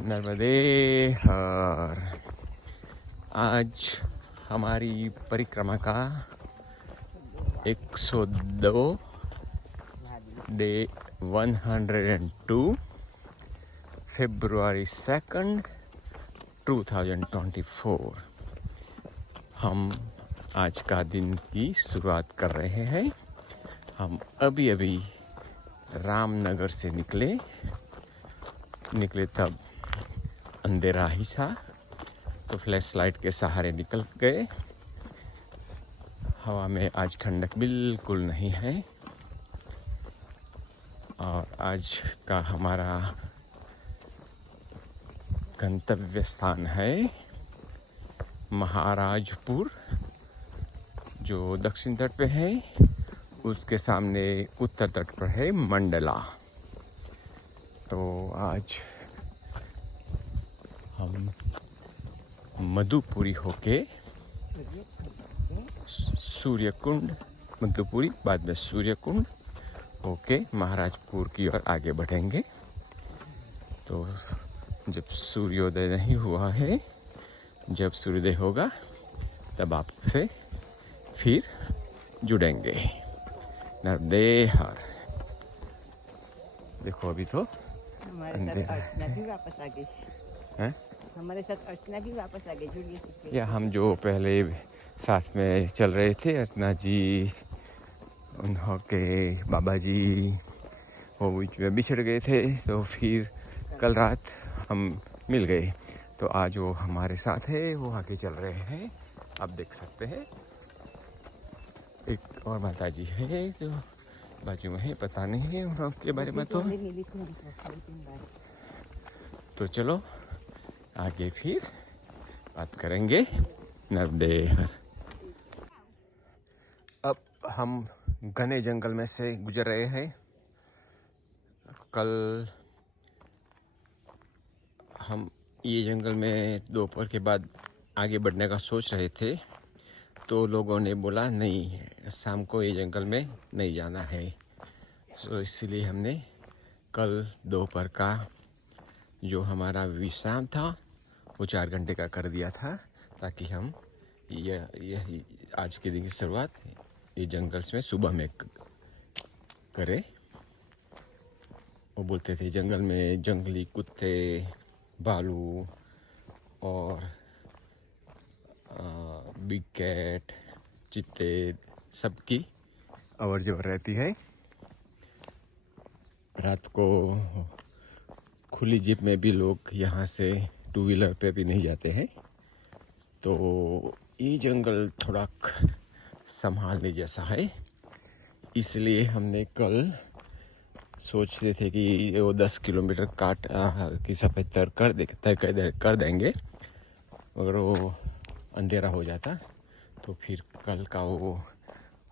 नर्मदे हर। आज हमारी परिक्रमा का 102 डे 102 February 2nd 2024। हम आज का दिन की शुरुआत कर रहे हैं। हम अभी अभी रामनगर से निकले तब अंधेरा ही था, तो फ्लैश लाइट के सहारे निकल गए। हवा में आज ठंडक बिल्कुल नहीं है और आज का हमारा गंतव्य स्थान है महाराजपुर, जो दक्षिण तट पे है। उसके सामने उत्तर तट पर है मंडला। तो आज हम मधुपुरी होके सूर्यकुंड, मधुपुरी बाद में सूर्यकुंड होके महाराजपुर की ओर आगे बढ़ेंगे। तो जब सूर्योदय नहीं हुआ है, जब सूर्योदय होगा तब आपसे फिर जुड़ेंगे। नर्मदे हर। देखो अभी तो हमारे साथ अर्चना भी वापस आ गई हैं? हमारे साथ अर्चना भी वापस आ गई। जुड़िए या हम जो पहले साथ में चल रहे थे, अर्चना जी, उनके बाबा जी, वो बीच में बिछड़ गए थे, तो फिर कल रात हम मिल गए। तो आज वो हमारे साथ है, वो आगे चल रहे हैं, आप देख सकते हैं। एक और माता जी है जो बाजू में है, पता नहीं है उनके बारे में। तो चलो आगे फिर बात करेंगे। नर्मदे हर। अब हम घने जंगल में से गुजर रहे हैं। कल हम ये जंगल में दोपहर के बाद आगे बढ़ने का सोच रहे थे, तो लोगों ने बोला नहीं, शाम को ये जंगल में नहीं जाना है। तो इसलिए हमने कल दोपहर का जो हमारा विश्राम था वो 4 घंटे का कर दिया था, ताकि हम यह आज के दिन की शुरुआत ये जंगल्स में सुबह में करें। वो बोलते थे जंगल में जंगली कुत्ते, भालू और बिग कैट, चीते, सबकी अवर जवर रहती है। रात को खुली जीप में भी लोग यहाँ से 2 व्हीलर पे भी नहीं जाते हैं। तो ये जंगल थोड़ा संभालने जैसा है, इसलिए हमने कल सोच रहे थे कि वो 10 किलोमीटर काट की सफ़र तय कर देंगे। अगर वो अंधेरा हो जाता तो फिर कल का वो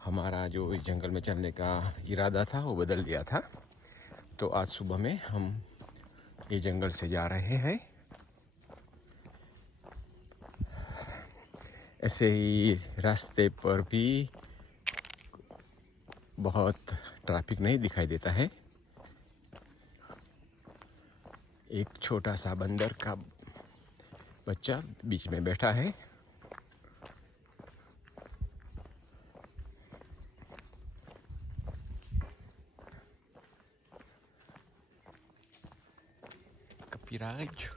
हमारा जो जंगल में चलने का इरादा था वो बदल दिया था। तो आज सुबह में हम ये जंगल से जा रहे हैं। ऐसे ही रास्ते पर भी बहुत ट्रैफिक नहीं दिखाई देता है। एक छोटा सा बंदर का बच्चा बीच में बैठा है। कपिराज।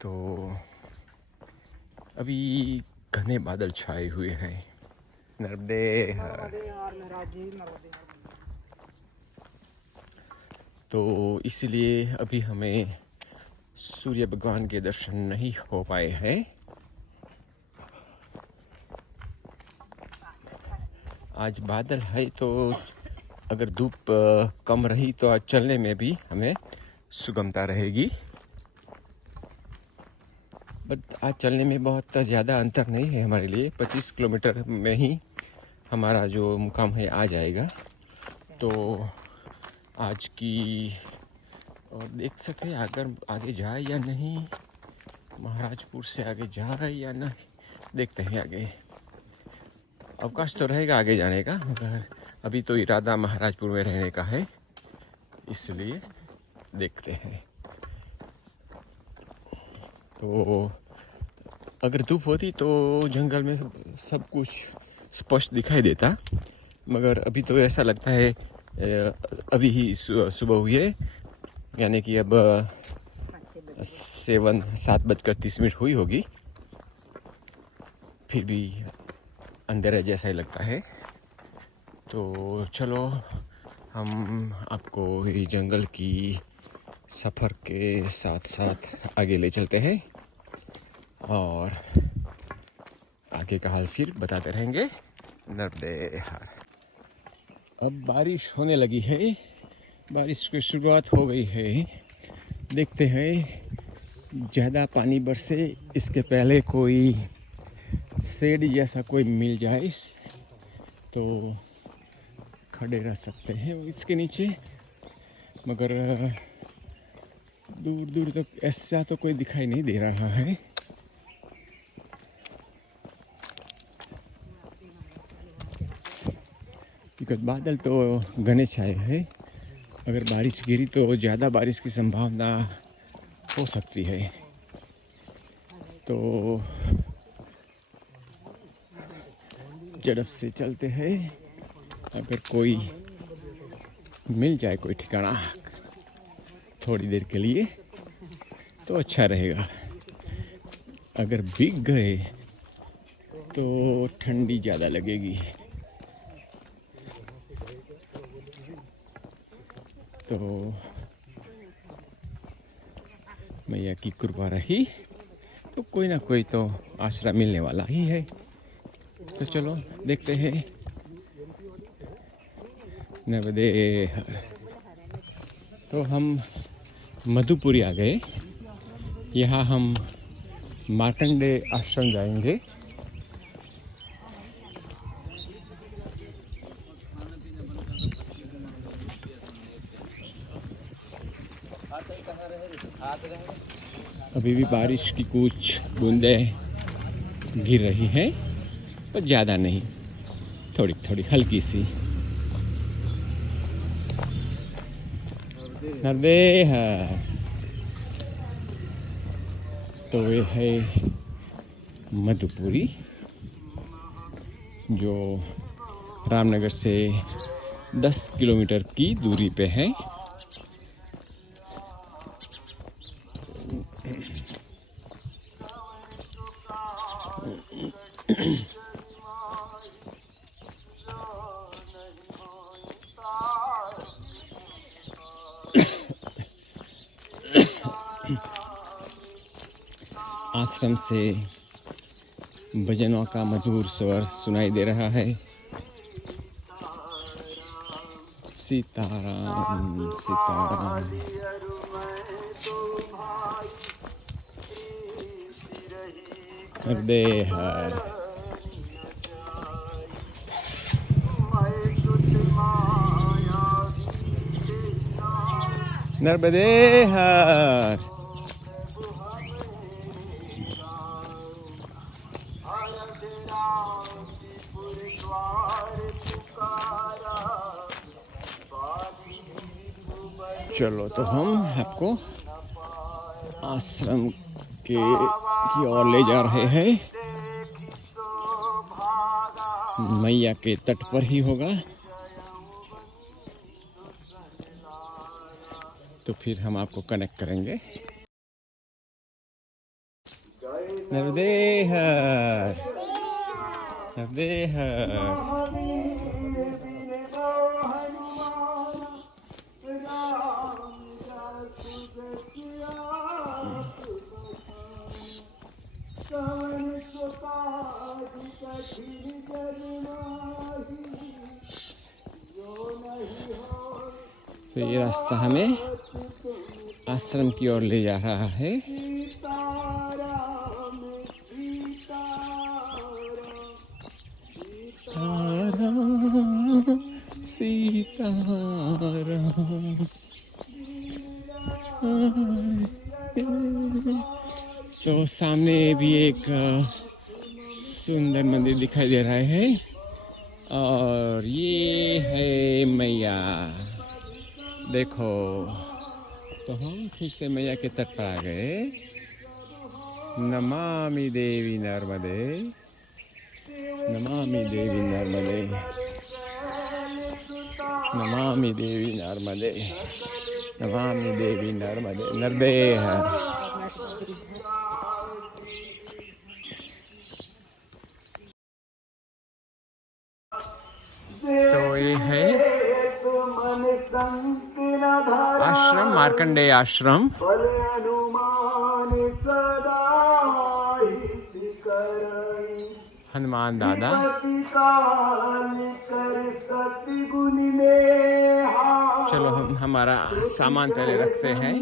तो अभी घने बादल छाए हुए हैं। नर्मदे हर। तो इसलिए अभी हमें सूर्य भगवान के दर्शन नहीं हो पाए हैं। आज बादल है, तो अगर धूप कम रही तो आज चलने में भी हमें सुगमता रहेगी। बट आज चलने में बहुत ज़्यादा अंतर नहीं है हमारे लिए। 25 किलोमीटर में ही हमारा जो मुकाम है आ जाएगा। तो आज की और देख सकते हैं अगर आगे जाए या नहीं, महाराजपुर से आगे जाए या नहीं, देखते हैं आगे। अवकाश तो रहेगा आगे जाने का, मगर अभी तो इरादा महाराजपुर में रहने का है, इसलिए देखते हैं। तो अगर धूप होती तो जंगल में सब कुछ स्पष्ट दिखाई देता, मगर अभी तो ऐसा लगता है अभी ही सुबह हुई है, यानी कि अब 7:30 हुई होगी, फिर भी अंधेरा जैसा ही लगता है। तो चलो हम आपको ये जंगल की सफ़र के साथ साथ आगे ले चलते हैं और आगे का हाल फिर बताते रहेंगे। नर्मदे हर। अब बारिश होने लगी है, बारिश की शुरुआत हो गई है। देखते हैं ज़्यादा पानी बरसे इसके पहले कोई शेड जैसा कोई मिल जाए तो खड़े रह सकते हैं इसके नीचे, मगर दूर दूर तक ऐसा तो कोई दिखाई नहीं दे रहा है। क्योंकि बादल तो घने छाए हैं, अगर बारिश गिरी तो ज़्यादा बारिश की संभावना हो सकती है। तो झड़प से चलते हैं, अगर कोई मिल जाए कोई ठिकाना थोड़ी देर के लिए तो अच्छा रहेगा। अगर भीग गए तो ठंडी ज़्यादा लगेगी। तो मैया की कृपा रही तो कोई ना कोई तो आसरा मिलने वाला ही है। तो चलो देखते हैं। नर्मदे हर। तो हम मधुपुरी आ गए। यहाँ हम मार्कंडे आश्रम जाएंगे। अभी भी बारिश की कुछ बूंदें गिर रही हैं, पर ज़्यादा नहीं, थोड़ी थोड़ी हल्की सी। नर्मदे हर। तो ये है मधुपुरी, जो रामनगर से 10 किलोमीटर की दूरी पे है। आश्रम से भजनों का मधुर स्वर सुनाई दे रहा है। सीताराम सीताराम। नर्मदे हर। नर्मदे हर। चलो तो हम आपको आश्रम की ओर ले जा रहे हैं। मैया के तट पर ही होगा, तो फिर हम आपको कनेक्ट करेंगे। नर्मदे हर। नर्मदे हर। तो ये रास्ता हमें आश्रम की ओर ले जा रहा है। सीताराम। तो सामने भी एक सुंदर मंदिर दिखाई दे रहा है, और ये है मैया। देखो तो हम फिर से मैया के तट पर आ गए। नमामि देवी नर्मदे, नमामि देवी नर्मदे, नमामि देवी नर्मदे, नमामि देवी नर्मदे। नर्मदे है। तो ये है आश्रम, मार्कंडेय आश्रम। हनुमान दादा। चलो हम हमारा सामान पहले रखते हैं।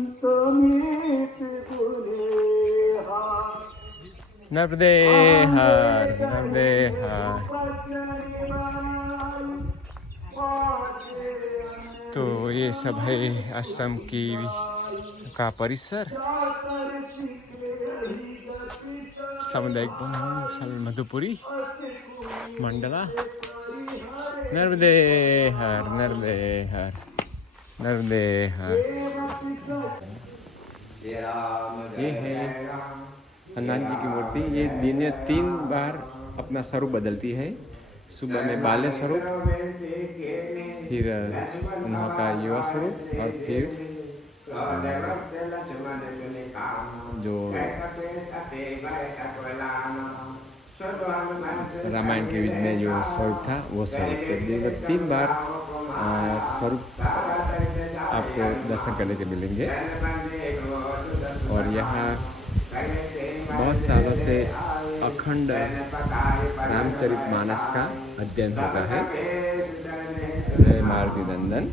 नर्मदे हर, नर्मदे हर। तो ये सब है आश्रम का परिसर। सामुदायिक भवन मधुपुरी मंडला। नर्मदे हर, नर्मदे हर, नर्मदे हर। ये है हनुमान जी की मूर्ति। ये दिन में 3 बार अपना स्वरूप बदलती है। सुबह में बाल्य स्वरूप, फिर उनका युवा स्वरूप, और फिर जो रामायण के युद्ध में जो स्वरूप था वो स्वरूप। 3 बार स्वरूप आपको दर्शन करने के मिलेंगे। और यहाँ बहुत सालों से अखंड रामचरितमानस का अध्ययन होता है। जय मारुति नंदन।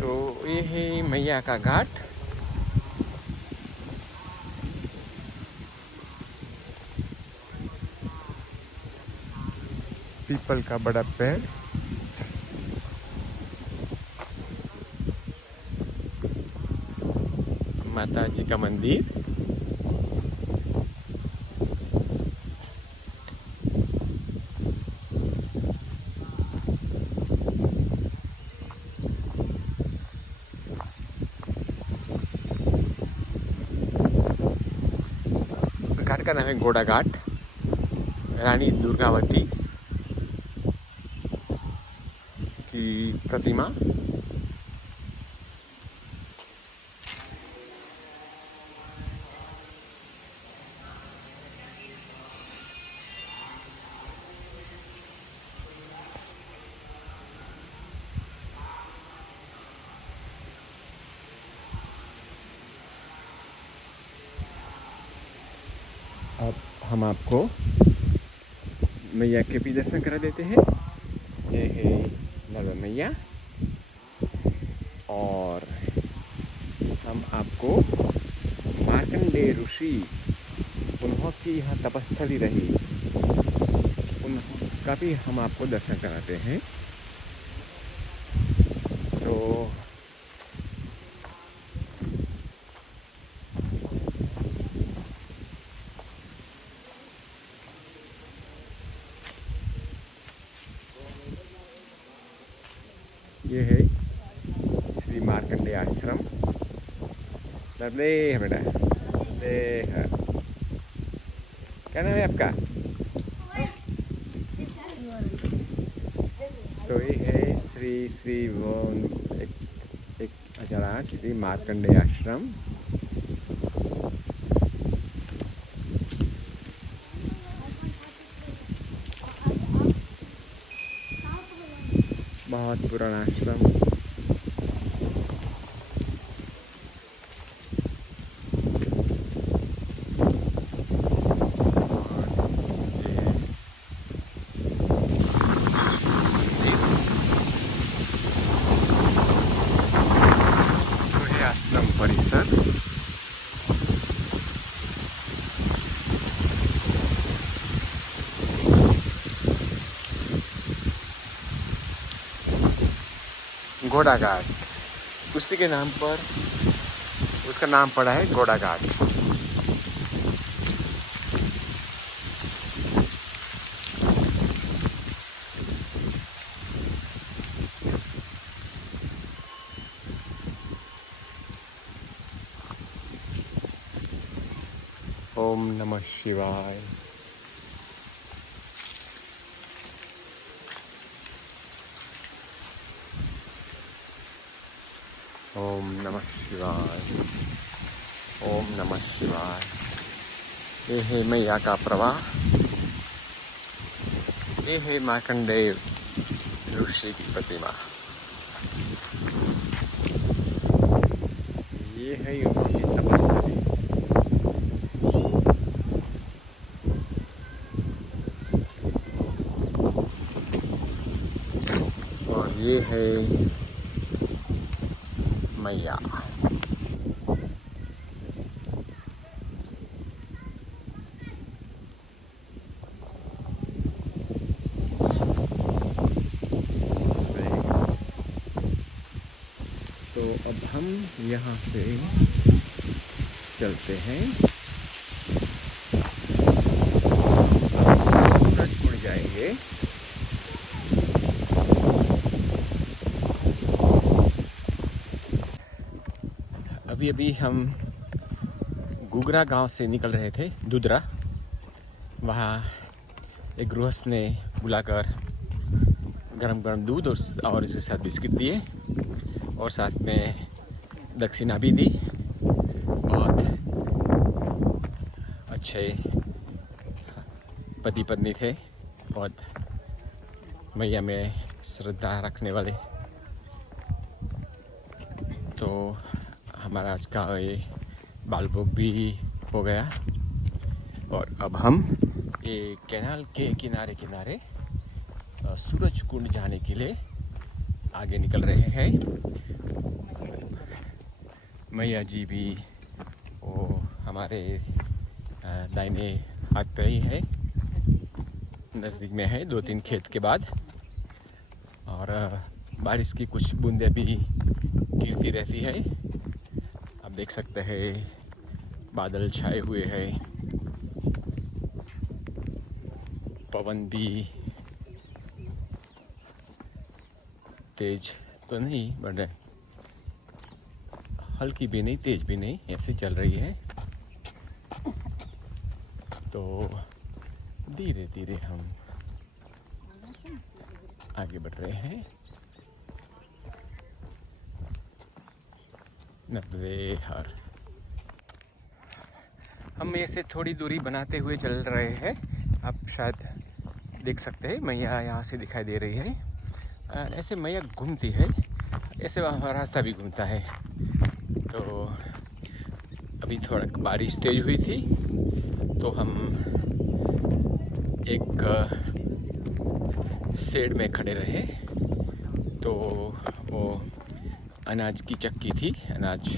तो ये है मैया का घाट। पीपल का बड़ा पेड़। माता जी का मंदिर। घाट का नाम है घोड़ा घाट। रानी दुर्गावती की प्रतिमा। अब हम आपको मैया के भी दर्शन करा देते हैं। ये है नर्मदा मैया। और हम आपको मार्कंडेय ऋषि, उनकी यहाँ तपस्थली रही, उनका भी हम आपको दर्शन कराते हैं। तो ये है श्री मार्कंडेय आश्रम। नर्मदे है बेटा, नर्मदे है। क्या नाम है आपका? तो ये है श्री एक हजार श्री मार्कंडेय आश्रम। बहुत पुराना आश्रम। आश्रम परिसर। घोड़ा घाट, उसी के नाम पर उसका नाम पड़ा है घोड़ा घाट। ओम नमः शिवाय। ओम नमः शिवाय। ओम नमः शिवाय। ये है मैया का प्रवाह, ये है मार्कंडेय ऋषि की प्रतिमा, ये है यहाँ की तपस्थली। और ये है मैया। तो अब हम यहाँ से चलते हैं, सूरजकुंड जाएंगे। अभी अभी हम गुगरा गांव से निकल रहे थे, दुदरा। वहाँ एक गृहस्थ ने बुलाकर गरम गरम दूध और इसके साथ बिस्किट दिए और साथ में दक्षिणा भी दी। बहुत अच्छे पति पत्नी थे, बहुत मैया में श्रद्धा रखने वाले। तो हमारा आज का ये बाल भोग भी हो गया और अब हम ये कैनाल के किनारे किनारे सूरजकुंड जाने के लिए आगे निकल रहे हैं। मैया जी भी वो हमारे दाहिने हाथ पे ही है, नज़दीक में है, 2-3 खेत के बाद। और बारिश की कुछ बूंदें भी गिरती रहती है। आप देख सकते हैं बादल छाए हुए हैं, पवन भी तेज तो नहीं बट हल्की भी नहीं, तेज भी नहीं, ऐसी चल रही है। तो धीरे धीरे हम आगे बढ़ रहे हैं। नब्बे हर हम ऐसे थोड़ी दूरी बनाते हुए चल रहे हैं। आप शायद देख सकते हैं मैया यहाँ से दिखाई दे रही है। ऐसे मैया घूमती है, ऐसे वहाँ रास्ता भी घूमता है। तो अभी थोड़ा बारिश तेज हुई थी तो हम एक शेड में खड़े रहे। तो वो अनाज की चक्की थी, अनाज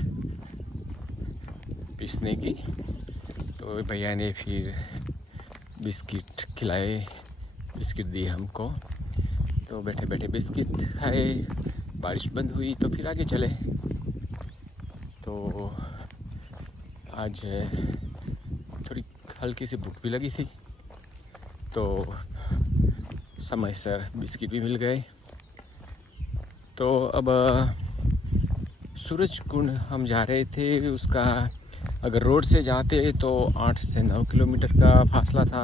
पीसने की। तो भैया ने फिर बिस्किट खिलाए, बिस्किट दिए हमको। तो बैठे बैठे बिस्किट खाए, बारिश बंद हुई तो फिर आगे चले। तो आज थोड़ी हल्की सी भूख भी लगी थी तो समय सर बिस्किट भी मिल गए। तो अब सूरजकुंड हम जा रहे थे, उसका अगर रोड से जाते तो 8 से 9 किलोमीटर का फासला था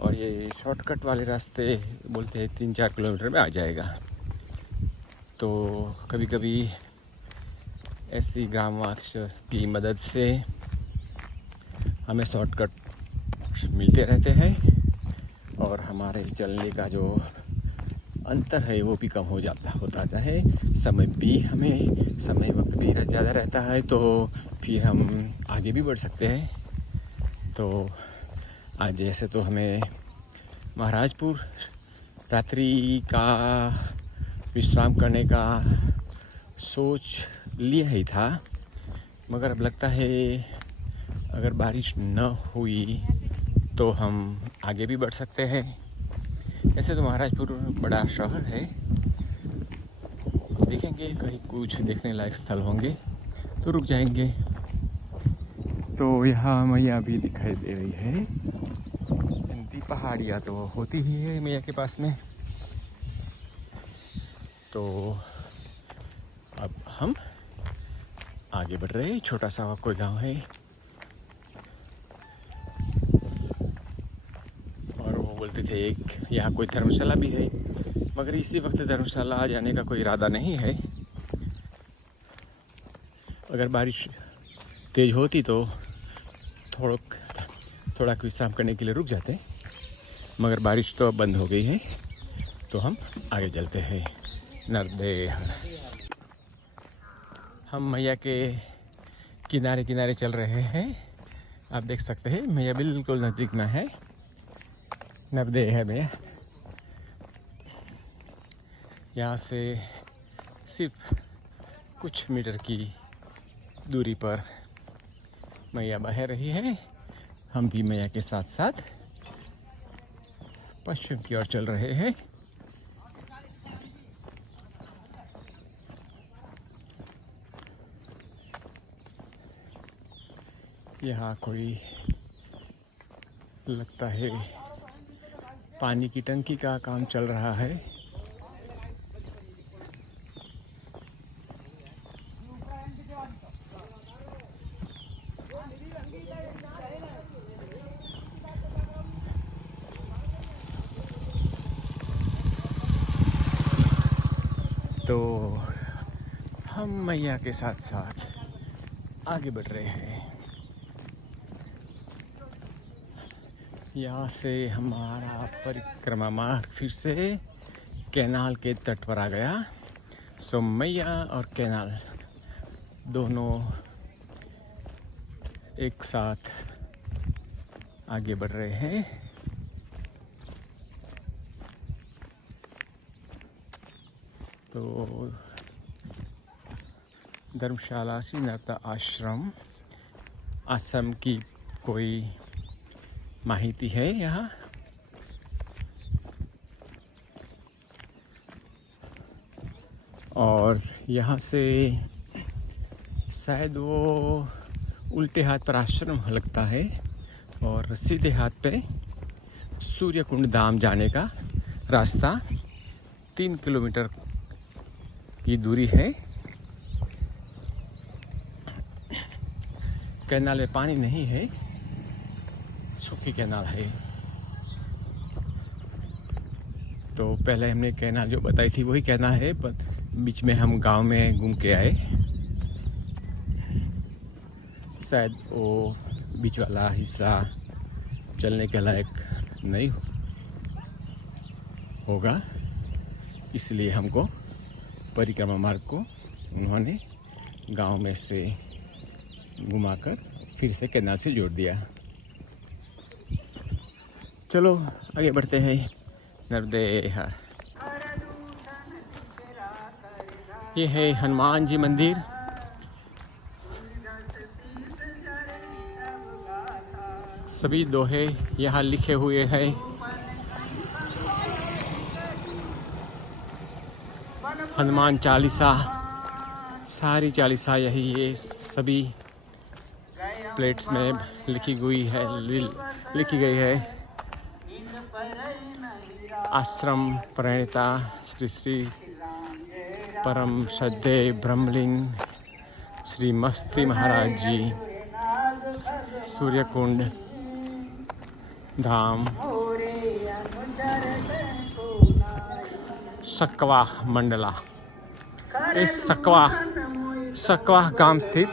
और ये शॉर्टकट वाले रास्ते बोलते हैं 3-4 किलोमीटर में आ जाएगा। तो कभी कभी ऐसी ग्रामवाक्ष की मदद से हमें शॉर्टकट मिलते रहते हैं और हमारे चलने का जो अंतर है वो भी कम होता है। समय वक्त भी ज़्यादा रहता है तो फिर हम आगे भी बढ़ सकते हैं। तो आज जैसे तो हमें महाराजपुर रात्रि का विश्राम करने का सोच लिया ही था, मगर अब लगता है अगर बारिश न हुई तो हम आगे भी बढ़ सकते हैं। ऐसे तो महाराजपुर बड़ा शहर है रुकेंगे, कहीं कुछ देखने लायक स्थल होंगे तो रुक जाएंगे। तो यहाँ मैया भी दिखाई दे रही है। हिंदी पहाड़ियाँ तो होती ही है मैया के पास में। तो अब हम आगे बढ़ रहे हैं। छोटा सा कोई गांव है और वो बोलते थे एक यहाँ कोई धर्मशाला भी है, मगर इसी वक्त धर्मशाला जाने का कोई इरादा नहीं है। अगर बारिश तेज़ होती तो थोड़ा विश्राम करने के लिए रुक जाते, मगर बारिश तो अब बंद हो गई है। तो हम आगे चलते हैं। नर्मदे हम मैया के किनारे किनारे चल रहे हैं। आप देख सकते हैं मैया बिल्कुल नज़दीक में है। नर्मदे है मैया। यहाँ से सिर्फ कुछ मीटर की दूरी पर मैया बह रही है। हम भी मैया के साथ साथ पश्चिम की ओर चल रहे हैं। यहाँ कोई लगता है पानी की टंकी का काम चल रहा है। तो हम मैया के साथ साथ आगे बढ़ रहे हैं। यहाँ से हमारा परिक्रमा मार्ग फिर से कैनाल के तट पर आ गया। सो मैया और कैनाल दोनों एक साथ आगे बढ़ रहे हैं। तो धर्मशाला श्रीनाथ आश्रम की कोई माहिती है यहाँ। और यहाँ से शायद वो उल्टे हाथ पर आश्रम लगता है और सीधे हाथ पे सूर्यकुंड धाम जाने का रास्ता 3 किलोमीटर की दूरी है। कैनाल में पानी नहीं है, सूखी कैनाल है। तो पहले हमने कैनाल जो बताई थी वही कैनाल है, पर बीच में हम गांव में घूम के आए। शायद वो बीच वाला हिस्सा चलने के लायक नहीं होगा, इसलिए हमको परिक्रमा मार्ग को उन्होंने गांव में से घुमाकर फिर से कैनाल से जोड़ दिया। चलो आगे बढ़ते हैं। नर्मदे हर। ये है हनुमान जी मंदिर। सभी दोहे यहाँ लिखे हुए हैं। हनुमान चालीसा, सारी चालीसा यही ये सभी प्लेट्स में लिखी गई है। आश्रम प्रणेता श्री श्री परम श्रद्धे ब्रह्मलिंग श्री मस्ती महाराज जी, सूर्यकुंड धाम, सकवा मंडला। इस सकवा गांव स्थित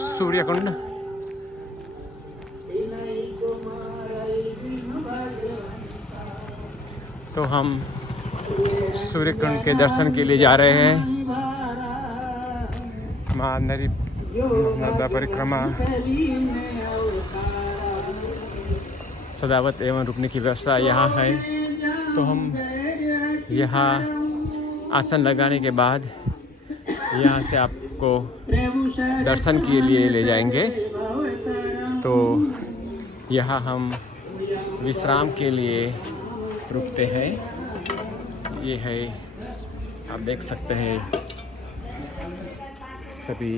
सूर्यकुंड तो हम सूर्यकुंड के दर्शन के लिए जा रहे हैं। माँ नर्मदा परिक्रमा, सजावट एवं रुकने की व्यवस्था यहाँ है। तो हम यहाँ आसन लगाने के बाद यहाँ से आपको दर्शन के लिए ले जाएंगे। तो यहाँ हम विश्राम के लिए रुकते हैं। ये है आप देख सकते हैं सभी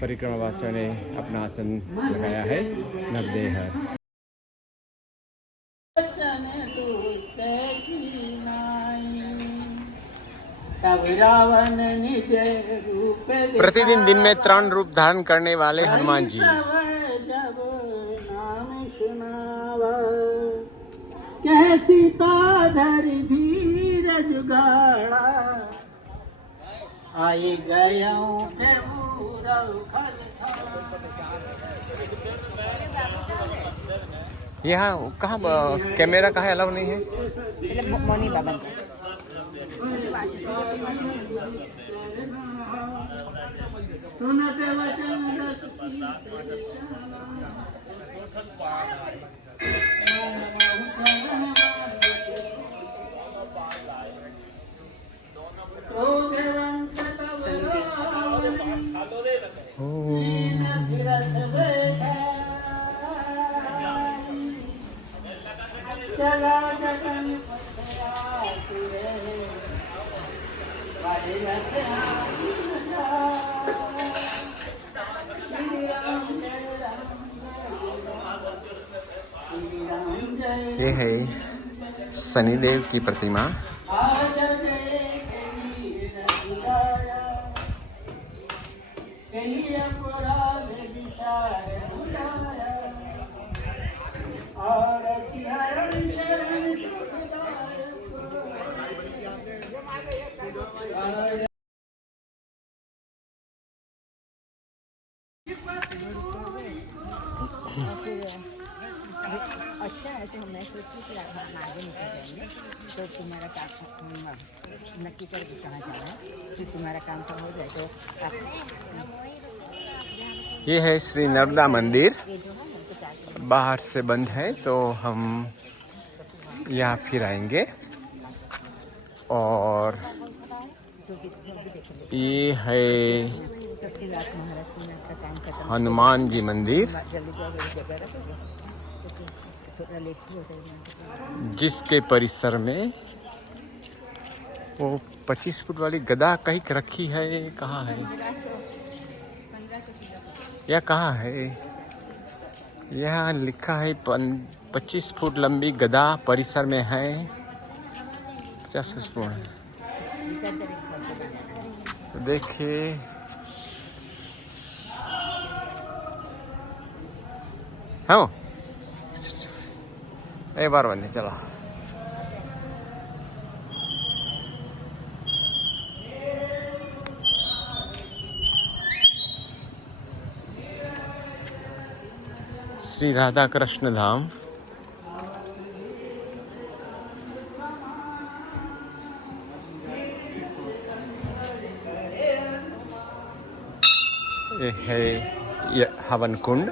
परिक्रमा वासियों ने अपना आसन लगाया है नवदेहर। प्रतिदिन दिन में 3 रूप धारण करने वाले हनुमान जी। सीताधरि धीरज गाड़ा आई गया यहाँ कहाँ कैमरा कहाँ अलाउ नहीं है? मोनी बाबन सुनते वचन चला जगन ये है शनिदेव की प्रतिमा। अच्छा है तो मैं सोची कि हम आगे निकल जाएंगे तो तुम्हारा काम नक्की करके कहाँ जाना है, फिर तुम्हारा काम तो हो जाए तो ये है श्री नर्मदा मंदिर। बाहर से बंद है तो हम यहाँ फिर आएंगे। और ये है हनुमान जी मंदिर, जिसके परिसर में वो 25 फुट वाली गदा कहीं रखी है। कहाँ है यह? कहाँ है? यहाँ लिखा है 25 फुट लंबी गदा परिसर में है। 50 फुट है। तो देखिए हाँ एक बार बंदे चलो। श्री राधा कृष्ण धाम। ये है ये हवन कुंड।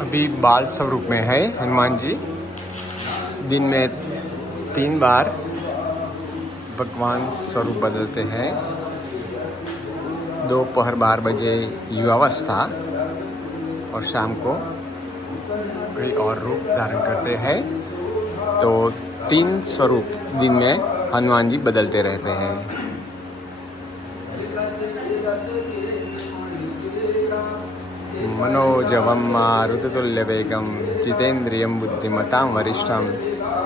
अभी बाल स्वरूप में है हनुमान जी। दिन में 3 बार भगवान स्वरूप बदलते हैं। दोपहर 12 बजे युवावस्था और शाम को कोई और रूप धारण करते हैं। तो 3 स्वरूप दिन में हनुमान जी बदलते रहते हैं। मनोजवम मारुततुल्यवेगं जितेन्द्रियं बुद्धिमतां वरिष्ठं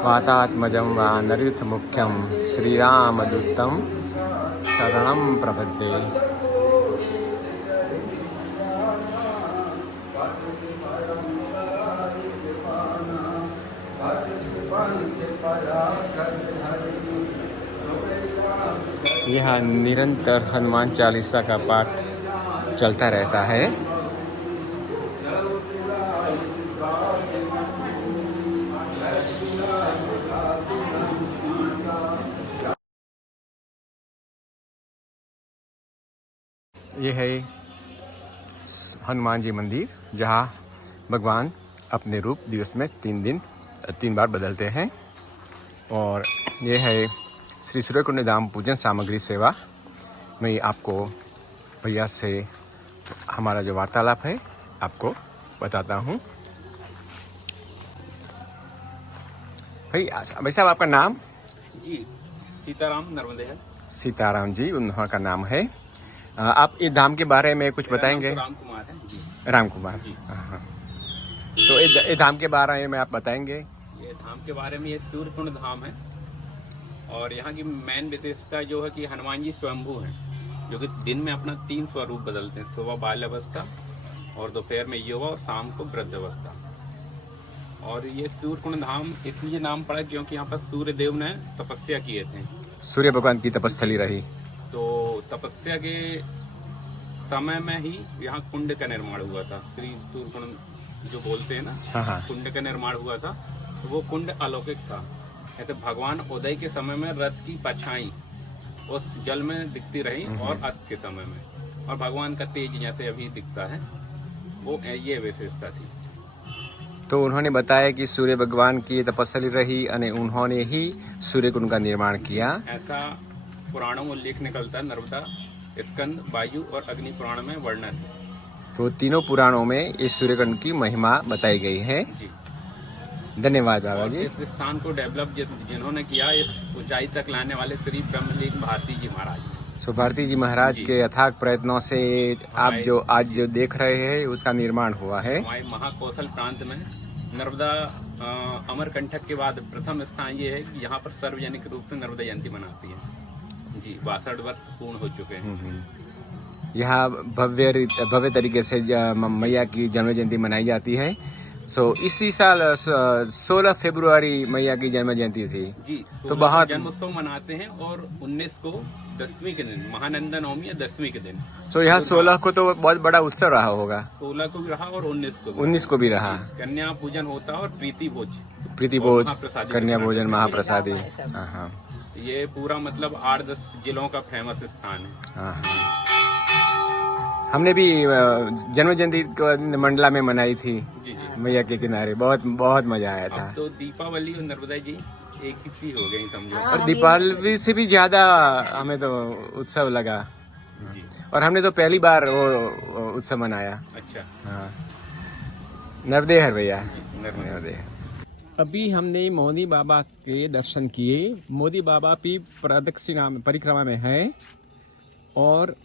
वातात्मजं वा नरयूथमुख्यं श्रीरामदूतं शरणं प्रपद्ये। यहाँ निरंतर हनुमान चालीसा का पाठ चलता रहता है। ये है हनुमान जी मंदिर, जहाँ भगवान अपने रूप दिवस में 3 बार बदलते हैं। और ये है श्री सूर्यकुंड धाम पूजन सामग्री सेवा। मैं आपको भैया से हमारा जो वार्तालाप है आपको बताता हूँ। भाई साहब आपका नाम? जी सीताराम नर्मदे है। सीताराम जी उन्हों का नाम है। आप इस धाम के बारे में कुछ बताएंगे? राम कुमार है जी। राम कुमार जी। हाँ। तो इस धाम के बारे में आप बताएंगे? ये धाम के बारे में, ये सूर्यकुंड धाम है और यहाँ की मेन विशेषता जो है कि हनुमान जी स्वयंभू हैं, जो कि दिन में अपना 3 स्वरूप बदलते हैं। सुबह बाल अवस्था और दोपहर में युवा और शाम को वृद्ध अवस्था। और ये सूर्यकुंड धाम इसलिए नाम पड़ा क्योंकि यहाँ पर सूर्य देव ने तपस्या किए थे। सूर्य भगवान की तपस्थली रही। तो तपस्या के समय में ही यहाँ कुंड का निर्माण हुआ था। श्री सूर्यकुंड जो बोलते हैं ना, हाँ। कुंड का निर्माण हुआ था। तो वो कुंड अलौकिक था। ऐसे भगवान उदय के समय में रथ की परछाई उस जल में दिखती रही और अस्त के समय में, और भगवान का तेज जैसे अभी दिखता है, वो ये विशेषता थी। तो उन्होंने बताया कि सूर्य भगवान की तपस्या रही और उन्होंने ही सूर्य कुंड का निर्माण किया। ऐसा पुराणों में उल्लेख निकलता है। नर्मदा, स्कंद, वायु और अग्नि पुराण में वर्णन है। तो तीनों पुराणों में इस सूर्य कुंड की महिमा बताई गई है। जी धन्यवाद बाबा जी। इस स्थान को डेवलप जिन्होंने किया, इस ऊंचाई तक लाने वाले श्री ब्रह्मलीन भारती जी महाराज। सो भारती जी महाराज के अथाक प्रयत्नों से आप जो आज जो देख रहे हैं उसका निर्माण हुआ है। हमारे महाकौशल प्रांत में नर्मदा अमरकंटक के बाद प्रथम स्थान ये है कि यहाँ पर सार्वजनिक रूप से नर्मदा जयंती मनाती है। जी 62 वर्ष पूर्ण हो चुके हैं। यहाँ भव्य तरीके से मैया की जन्म जयंती मनाई जाती है। सो इसी साल 16 फरवरी मैया की जन्म जयंती थी। जी तो बहुत जन्मोत्सव मनाते हैं और 19 को दसवीं के दिन, महानंदा नवमी या 10वीं के दिन। सो यहाँ 16 को तो बहुत बड़ा उत्सव रहा होगा। 16 को भी रहा और 19 को भी रहा। कन्या पूजन होता है और प्रीति भोज कन्या भोजन महाप्रसादी। हाँ। ये पूरा मतलब 8-10 जिलों का फेमस स्थान है। हाँ। हमने भी जन्म जयंती मंडला में मनाई थी। जी जी मैया के किनारे बहुत मजा आया था। अब तो दीपावली और नर्मदा जी एक ही हो गई समझो। और दीपावली से भी ज्यादा हमें तो उत्सव लगा। जी। और हमने तो पहली बार वो उत्सव मनाया। अच्छा। हाँ। नरदेहर भैया। नर्मदा। अभी हमने मोदी बाबा के दर्शन किए। मोदी बाबा की परिक्रमा में है और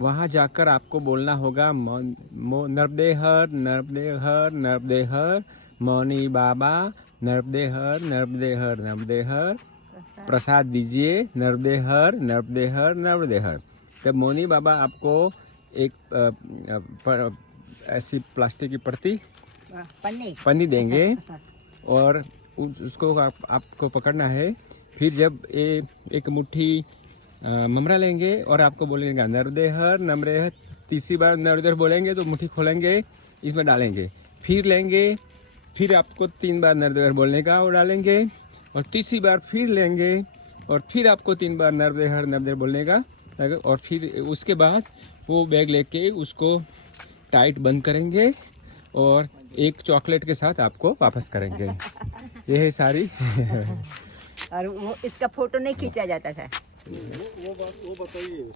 वहाँ जाकर आपको बोलना होगा नर्मदेहर नर्मदेहर नर्मदेहर, मौनी बाबा नर्मदेहर नर्मदेहर नर्मदेहर, प्रसाद दीजिए नर्मदेहर नर्मदेहर नर्मदेहर। तब मौनी बाबा आपको एक ऐसी प्लास्टिक की पन्नी देंगे और उसको आपको पकड़ना है। फिर जब एक मुट्ठी ममरा लेंगे और आपको बोलेंगे नर्मदेहर नर्मदेहर। तीसरी बार नर्मदेहर बोलेंगे तो मुट्ठी खोलेंगे, इसमें डालेंगे, फिर लेंगे, फिर आपको 3 बार नर्मदेहर बोलने का और डालेंगे, और तीसरी बार फिर लेंगे और फिर आपको 3 बार नर्मदेहर नर्मदेहर बोलने का, और फिर उसके बाद वो बैग लेके उसको टाइट बंद करेंगे और एक चॉकलेट के साथ आपको वापस करेंगे। ये है सारी। और वो इसका फोटो नहीं खींचा जाता था। वो बताइए।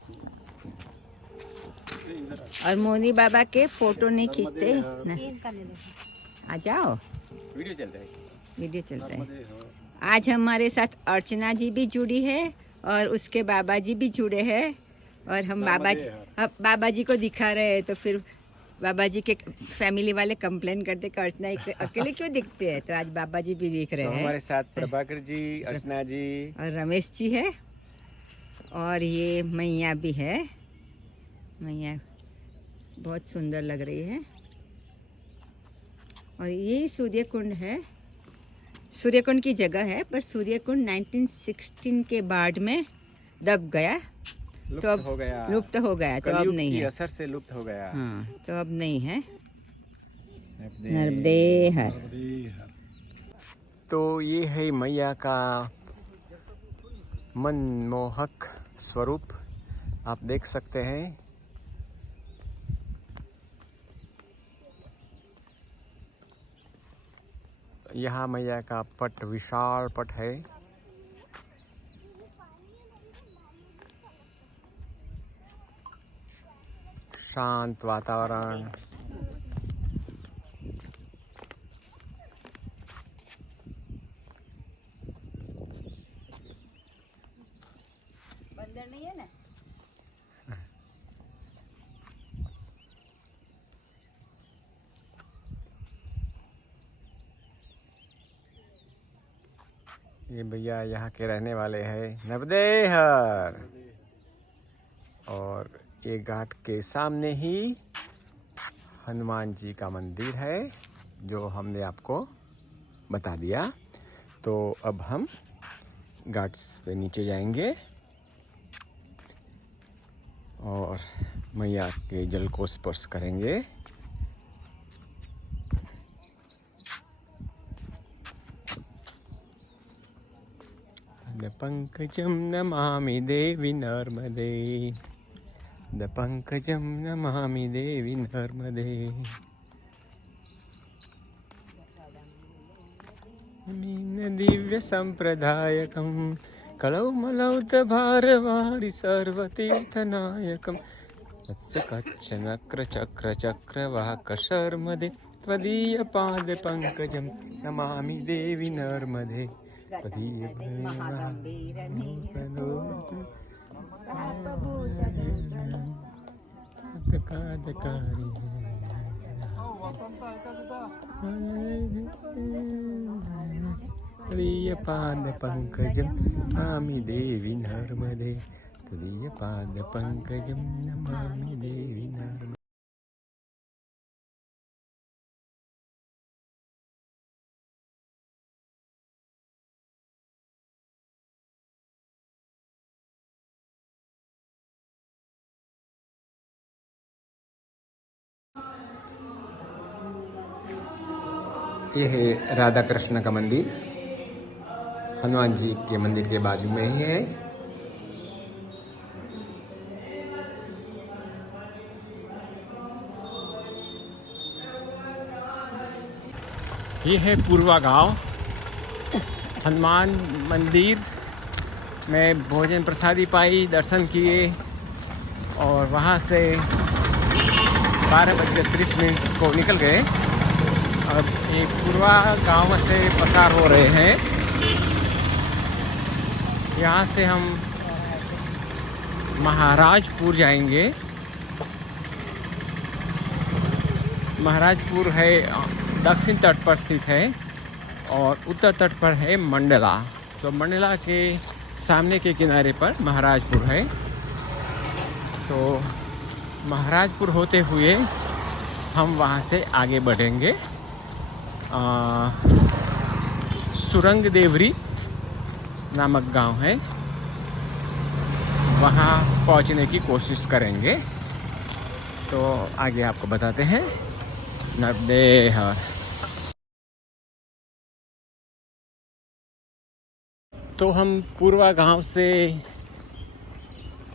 और मोदी बाबा के फोटो नहीं खींचते ना। आ जाओ, वीडियो चलता है। आज हमारे साथ अर्चना जी भी जुड़ी है और उसके बाबा जी भी जुड़े हैं। और हम बाबा जी को दिखा रहे हैं, तो फिर बाबा जी के फैमिली वाले कंप्लेन करते कि अर्चना अकेले क्यों दिखते हैं। तो आज बाबा जी भी दिख रहे हैं। हमारे साथ प्रभाकर जी, अर्चना जी और रमेश जी है, और ये मैया भी है। मैया बहुत सुंदर लग रही है। और ये सूर्यकुंड है, सूर्यकुंड की जगह है, पर सूर्यकुंड 1916 के बाढ़ में दब गया, तो अब लुप्त हो गया, तो अब नहीं है। असर से लुप्त हो गया। हाँ, तो अब नहीं है। नर्मदेहर। तो ये है मैया का मनमोहक स्वरूप, आप देख सकते हैं। यहाँ मैया का पट विशाल पट है। शांत वातावरण। बंदर नहीं है ना? ये भैया यहाँ के रहने वाले हैं, नवदेहर। और ये घाट के सामने ही हनुमान जी का मंदिर है, जो हमने आपको बता दिया। तो अब हम घाट पे नीचे जाएंगे और मैया के जल को स्पर्श करेंगे। पंकजं नमामि देवी नर्मदे, पंकजं नमामि देवी नर्मदे। दिव्य संप्रदायकं कलौ मलौ भारवारि सर्वतीर्थनायकं वत्स नक्र चक्र चक्रवाक शर्मदे त्वदीय पाद पंकजं नमामि देवी नर्मदे। पाद पंकजं नमामि देवी नर्मदे, तदीय पाद पंकजं नमामि देवी नर्मदे। ये है राधा कृष्ण का मंदिर, हनुमान जी के मंदिर के बाजू में ही है। ये है पूर्वा गांव। हनुमान मंदिर में भोजन प्रसादी पाई, दर्शन किए और वहाँ से 12:30 को निकल गए। अब एक पूर्वा गांव से पसार हो रहे हैं। यहाँ से हम महाराजपुर जाएंगे। महाराजपुर है दक्षिण तट पर स्थित है और उत्तर तट पर है मंडला। तो मंडला के सामने के किनारे पर महाराजपुर है। तो महाराजपुर होते हुए हम वहाँ से आगे बढ़ेंगे। सुरंग देवरी नामक गांव है, वहाँ पहुँचने की कोशिश करेंगे। तो आगे आपको बताते हैं। नवदेहर तो हम पूर्वा गांव से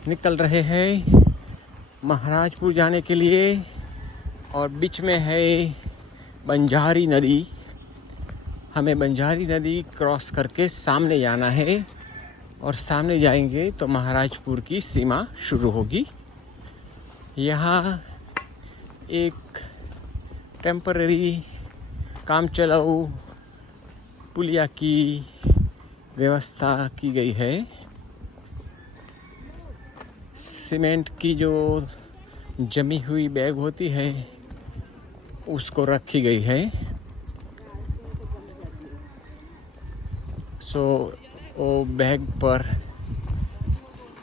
निकल रहे हैं महाराजपुर जाने के लिए, और बीच में है बंजारी नदी। हमें बंजारी नदी क्रॉस करके सामने जाना है, और सामने जाएंगे तो महाराजपुर की सीमा शुरू होगी। यहाँ एक टेम्पररी काम चलाऊ पुलिया की व्यवस्था की गई है। सीमेंट की जो जमी हुई बैग होती है उसको रखी गई है। सो वो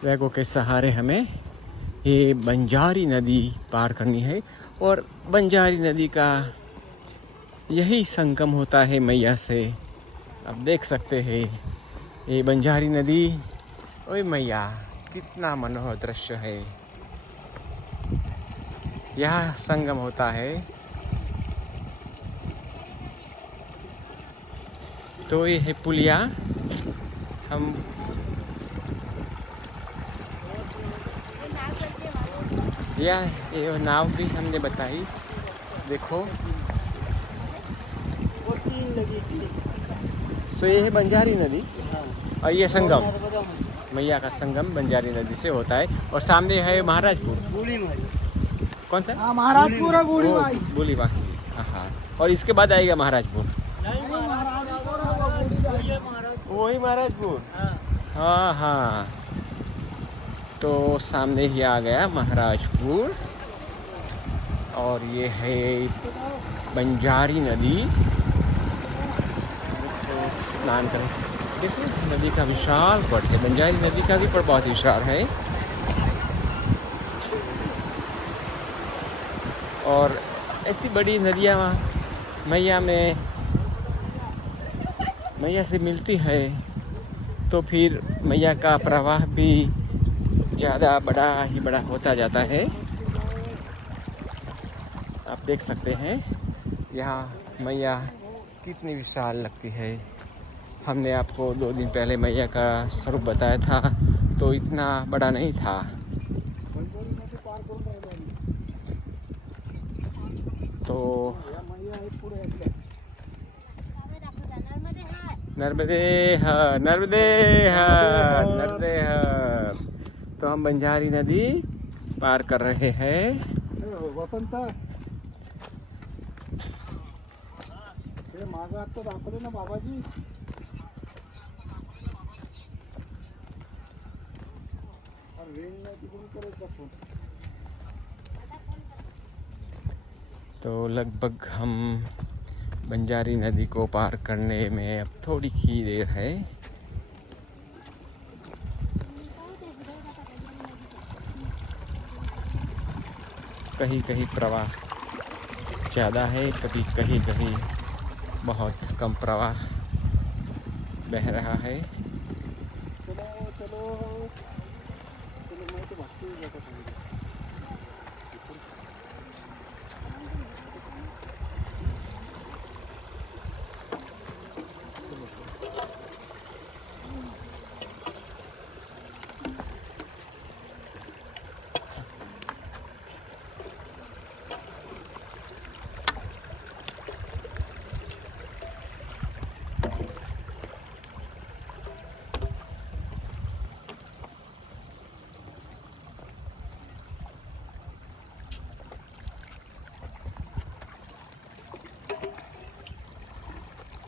बैगों के सहारे हमें ये बंजारी नदी पार करनी है। और बंजारी नदी का यही संगम होता है मैया से। अब देख सकते हैं ये बंजारी नदी। ओए मैया, कितना मनोहर दृश्य है। यहाँ संगम होता है। तो ये है पुलिया। हम ये नाव भी हमने बताई। देखो सो ये है बंजारी नदी और ये संगम, मैया का संगम बंजारी नदी से होता है। और सामने है महाराजपुर। कौन सा? हाँ, महाराजपुर है बूढ़ी माई। बोली बाकी। हाँ, और इसके बाद आएगा महाराजपुर। वही महाराजपुर। हाँ हाँ, तो सामने ही आ गया महाराजपुर। और ये है बंजारी नदी। तो स्नान करें। देखिए नदी का विशाल पट है, बंजारी नदी का भी पट बहुत विशाल है। और ऐसी बड़ी नदियाँ मैया से मिलती है तो फिर मैया का प्रवाह भी ज़्यादा बड़ा होता जाता है। आप देख सकते हैं यहाँ मैया कितनी विशाल लगती है। हमने आपको 2 दिन पहले मैया का स्वरूप बताया था तो इतना बड़ा नहीं था। तो नर्मदे हर। तो हम बंजारी नदी पार कर रहे हैं। वसंत हे मागं आता दाखवले ना बाबाजी। और रेंज नाही तिकडून करायचा फोन। तो लगभग हम बंजारी नदी को पार करने में अब थोड़ी ही देर है। कहीं कहीं प्रवाह ज़्यादा है, कभी कहीं कहीं बहुत कम प्रवाह बह रहा है। चलो मैं तो भागते ही जाता हूँ।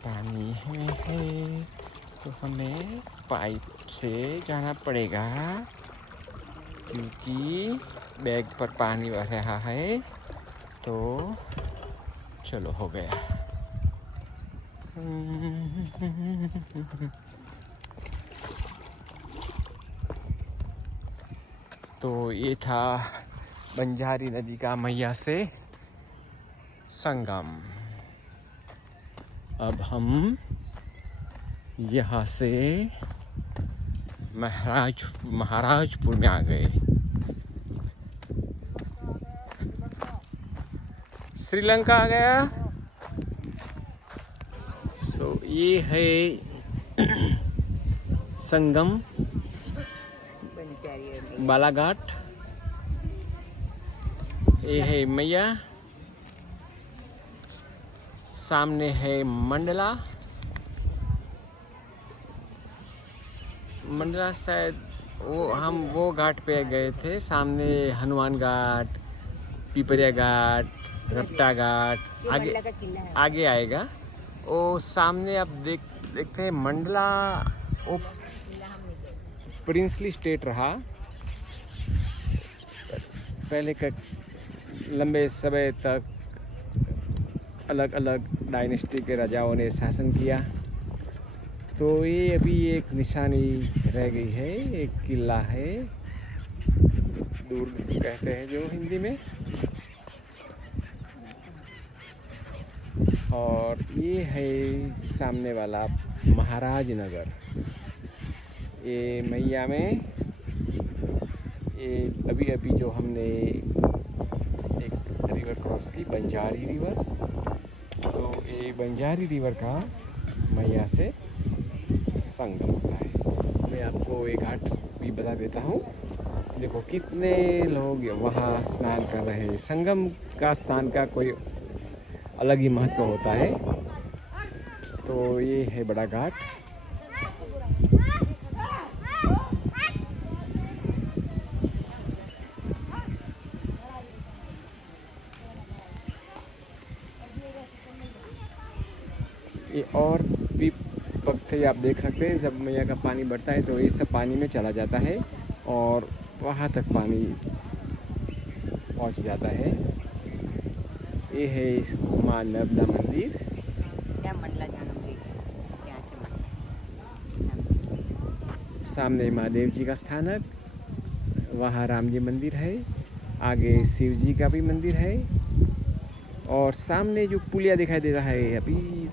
पानी है तो हमें पाइप से जाना पड़ेगा क्योंकि बैग पर पानी बह रहा है। तो चलो हो गया। तो ये था बंजारी नदी का मैया से संगम। अब हम यहाँ से महाराजपुर में आ गए। श्रीलंका आ गया। सो ये है संगम बालाघाट। ये है मैया, सामने है मंडला शायद वो घाट पे गए थे। सामने हनुमान घाट, पिपरिया घाट, रपटा घाट आगे आएगा। वो सामने आप देखते हैं मंडला। वो प्रिंसली स्टेट रहा पहले का, लंबे समय तक अलग अलग डायनेस्टी के राजाओं ने शासन किया। तो ये अभी एक निशानी रह गई है, एक किला है, दुर्ग कहते हैं जो हिंदी में। और ये है सामने वाला महाराजनगर। ये मैया में ये अभी जो हमने एक रिवर क्रॉस की, बंजारी रिवर। तो ये बंजारी रिवर का मैया से संगम होता है। मैं आपको एक घाट भी बता देता हूँ। देखो कितने लोग वहाँ स्नान कर रहे हैं। संगम का स्नान का कोई अलग ही महत्व होता है। तो ये है बड़ा घाट। ये और भी पत्थर आप देख सकते हैं, जब मैया का पानी बढ़ता है तो ये सब पानी में चला जाता है और वहाँ तक पानी पहुँच जाता है। ये है माँ नर्मदा मंदिर। क्या मंडला जाना प्लीज, यहाँ से सामने महादेव जी का स्थानक, वहाँ राम जी मंदिर है, आगे शिव जी का भी मंदिर है और सामने जो पुलिया दिखाई दे रहा है अभी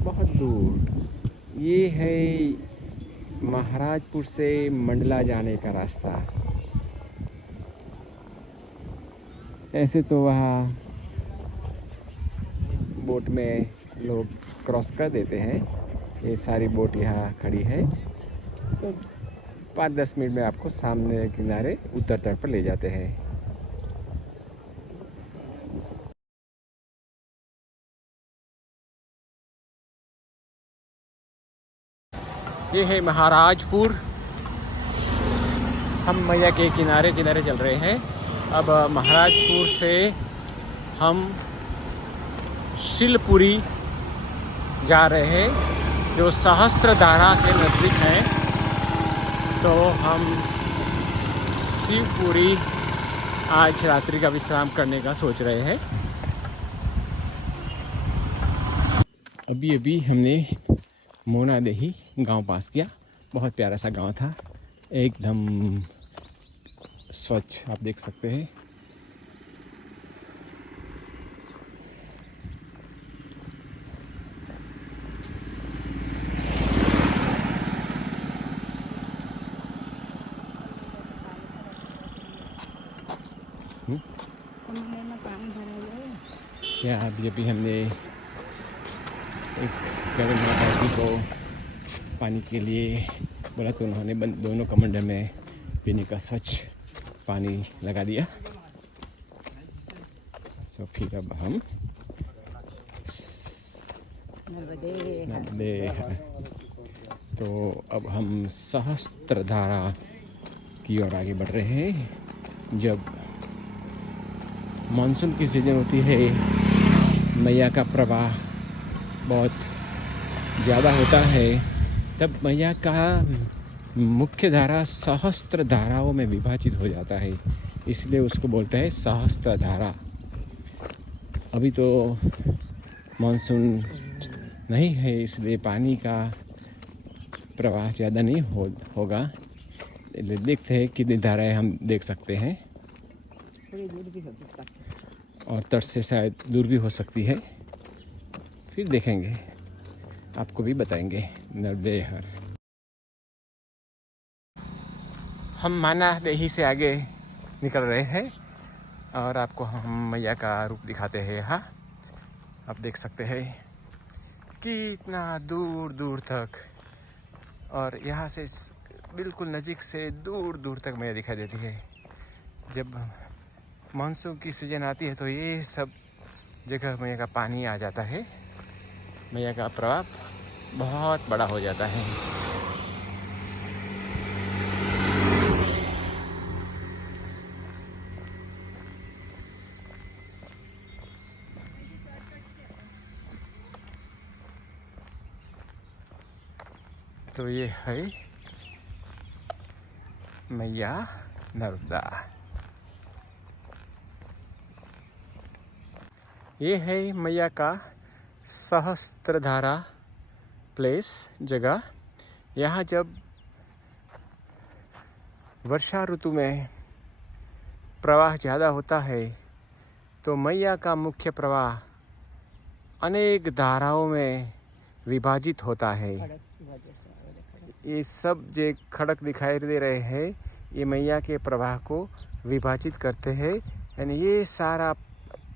बहुत दूर, ये है महाराजपुर से मंडला जाने का रास्ता। ऐसे तो वहाँ बोट में लोग क्रॉस कर देते हैं, ये सारी बोट यहाँ खड़ी है, तो 5-10 मिनट में आपको सामने किनारे उत्तर तट पर ले जाते हैं। ये है महाराजपुर। हम मैया के किनारे किनारे चल रहे हैं। अब महाराजपुर से हम शिलपुरी जा रहे हैं, जो सहस्त्रधारा के नज़दीक है। तो हम शिवपुरी आज रात्रि का विश्राम करने का सोच रहे हैं। अभी अभी हमने मोनादेही गांव पास किया। बहुत प्यारा सा गांव था, एकदम स्वच्छ, आप देख सकते हैं। या अभी हमने एक गगन माता जी को पानी के लिए बोला तो उन्होंने दोनों कमंडल में पीने का स्वच्छ पानी लगा दिया। तो फिर अब हम नर्मदे, तो अब हम सहस्त्रधारा की ओर आगे बढ़ रहे हैं। जब मानसून की सीजन होती है, मैया का प्रवाह बहुत ज़्यादा होता है, तब मैया का मुख्य धारा सहस्त्र धाराओं में विभाजित हो जाता है, इसलिए उसको बोलते हैं सहस्त्र धारा। अभी तो मानसून नहीं है, इसलिए पानी का प्रवाह ज़्यादा नहीं होगा। देखते हैं कितनी धाराएं हम देख सकते हैं, और तट से शायद दूर भी हो सकती है। फिर देखेंगे, आपको भी बताएंगे। नर्मदे हर हम मानादेही से आगे निकल रहे हैं और आपको हम मैया का रूप दिखाते हैं। यहाँ आप देख सकते हैं कितना दूर दूर तक, और यहाँ से बिल्कुल नज़दीक से दूर दूर तक मैया दिखाई देती है। जब मानसून की सीजन आती है तो ये सब जगह मैया का पानी आ जाता है, मैया का प्रभाव बहुत बड़ा हो जाता है। तो ये है मैया नर्मदा। ये है मैया का सहस्त्रधारा प्लेस जगह। यहाँ जब वर्षा ऋतु में प्रवाह ज़्यादा होता है तो मैया का मुख्य प्रवाह अनेक धाराओं में विभाजित होता है। ये सब जो खड़क दिखाई दे रहे हैं, ये मैया के प्रवाह को विभाजित करते हैं। यानी ये सारा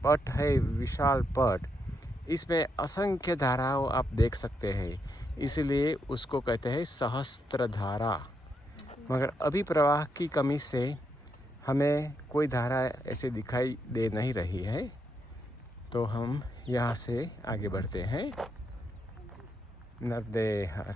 पट है, विशाल पट, इसमें असंख्य धाराओं आप देख सकते हैं, इसलिए उसको कहते हैं सहस्त्रधारा। मगर अभी प्रवाह की कमी से हमें कोई धारा ऐसे दिखाई दे नहीं रही है, तो हम यहाँ से आगे बढ़ते हैं। नर्मदे हर